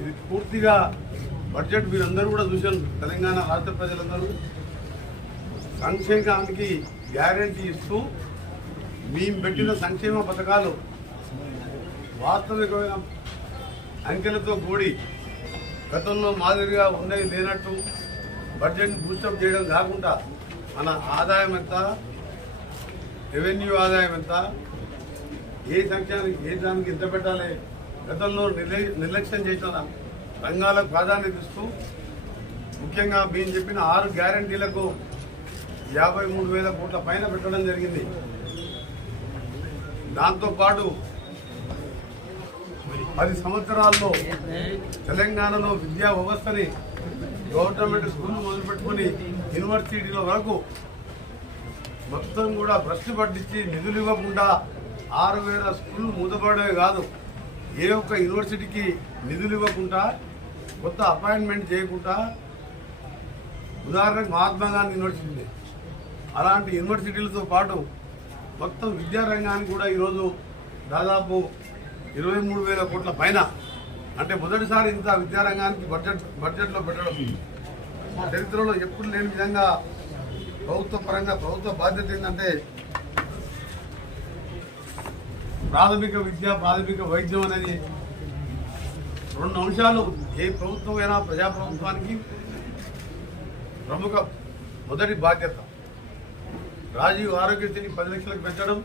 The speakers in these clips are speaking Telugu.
ఇది పూర్తిగా బడ్జెట్ మీరందరూ కూడా చూశారు. తెలంగాణ రాష్ట్ర ప్రజలందరూ. సంక్షేమానికి గ్యారంటీ ఇస్తూ మేము పెట్టిన సంక్షేమ పథకాలు వాస్తవికమైన అంకెలతో కూడి గతంలో మాదిరిగా ఉన్నవి లేనట్టు బడ్జెట్ బూస్టప్ చేయడం కాకుండా మన ఆదాయం ఎంత రెవెన్యూ ఆదాయం ఎంత ఏ సంక్షేమానికి ఏ దానికి ఎంత పెట్టాలి గతంలో నిర్లక్ష్యం చేసిన రంగాలకు ప్రాధాన్యత ఇస్తూ ముఖ్యంగా మేము చెప్పిన ఆరు గ్యారంటీలకు యాభై మూడు వేల కోట్ల పైన పెట్టడం జరిగింది. దాంతోపాటు పది సంవత్సరాల్లో తెలంగాణలో విద్యా వ్యవస్థని గవర్నమెంట్ స్కూల్ మొదలుపెట్టుకుని యూనివర్సిటీల వరకు మొత్తం కూడా భ్రష్టు పట్టించి నిధులు ఇవ్వకుండా ఆరు వేల స్కూల్ మూతపడేవి కాదు ఏ ఒక్క యూనివర్సిటీకి నిధులు ఇవ్వకుండా కొత్త అపాయింట్మెంట్ చేయకుండా ఉదాహరణకు మహాత్మా గాంధీ యూనివర్సిటీ ఉంది. అలాంటి యూనివర్సిటీలతో పాటు మొత్తం విద్యారంగానికి కూడా ఈరోజు దాదాపు ఇరవై మూడు వేల కోట్ల పైన అంటే మొదటిసారి ఇంత విద్యారంగానికి బడ్జెట్ బడ్జెట్లో పెట్టడం చరిత్రలో ఎప్పుడు లేని విధంగా ప్రభుత్వ పరంగా ప్రభుత్వ బాధ్యత ఏంటంటే ప్రాథమిక విద్య ప్రాథమిక వైద్యం అనేది రెండు అంశాలు ఏ ప్రభుత్వమైనా ప్రజాప్రభుత్వానికి ప్రముఖ మొదటి బాధ్యత. రాజీవ్ ఆరోగ్యశ్రీని పది లక్షలకు పెంచడం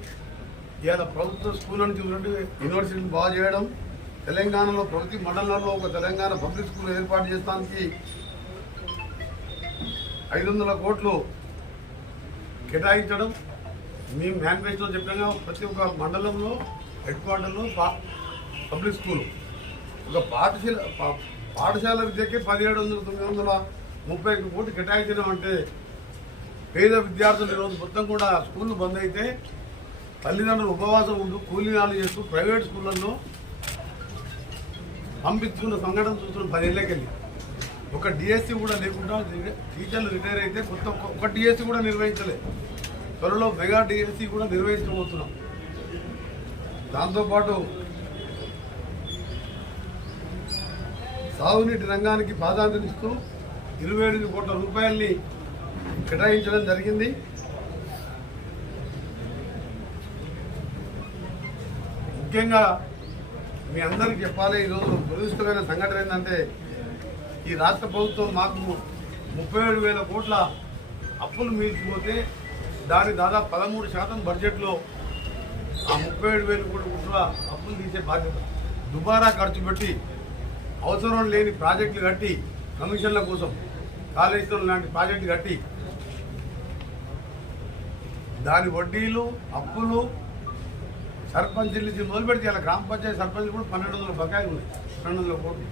ఇవాళ ప్రభుత్వ స్కూల్ నుంచి యూనివర్సిటీని బాగు చేయడం తెలంగాణలో ప్రతి మండలంలో ఒక తెలంగాణ పబ్లిక్ స్కూల్ ఏర్పాటు చేయడానికి ఐదు వందల కోట్లు కేటాయించడం మేము మేనిఫెస్టోలో చెప్పినాగా ప్రతి ఒక్క మండలంలో హెడ్ క్వార్టర్లో పబ్లిక్ స్కూల్ ఒక పాఠశాల పా- పాఠశాల విద్యకే పదిహేడు వందల తొమ్మిది వందల ముప్పై ఒక్క కోట్లు కేటాయించడం అంటే పేద విద్యార్థులు ఈరోజు మొత్తం కూడా స్కూళ్ళు బంద్ అయితే తల్లిదండ్రులు ఉపవాసం ఉంటూ కూలీనాలు చేస్తూ ప్రైవేట్ స్కూళ్ళల్లో పంపించుకున్న సంఘటన చూస్తున్న పదేళ్ళకెళ్ళి ఒక డిఎస్సి కూడా లేకుండా టీచర్లు రిటైర్ అయితే కొత్త ఒక డిఎస్సి కూడా నిర్వహించలేదు త్వరలో మెగా డిఎస్సి కూడా నిర్వహించబోతున్నాం దాంతోపాటు సాగునీటి రంగానికి ప్రాధాన్యతనిస్తూ ఇరవై ఎనిమిది కోట్ల రూపాయల్ని కేటాయించడం జరిగింది. ముఖ్యంగా మీ అందరికి చెప్పాలి ఈరోజు దురదృష్టమైన సంఘటన ఏంటంటే ఈ రాష్ట్ర ప్రభుత్వం మాకు ముప్పై ఏడు వేల కోట్ల అప్పులు మిగిలిపోతే దాని దాదాపు పదమూడు శాతం బడ్జెట్లో ఆ ముప్పై ఏడు వేల కోట్ల అప్పులు తీసే బాధ్యత. దుబారా ఖర్చు పెట్టి అవసరం లేని ప్రాజెక్టులు కట్టి కమిషన్ల కోసం కాళేశ్వరం లాంటి ప్రాజెక్టులు కట్టి దాని వడ్డీలు అప్పులు సర్పంచ్ మొదలు పెడితే ఇలా గ్రామ పంచాయతీ సర్పంచ్ కూడా పన్నెండు వందల బకాయిలు ఉన్నాయి. పన్నెండు వందల కోట్లు.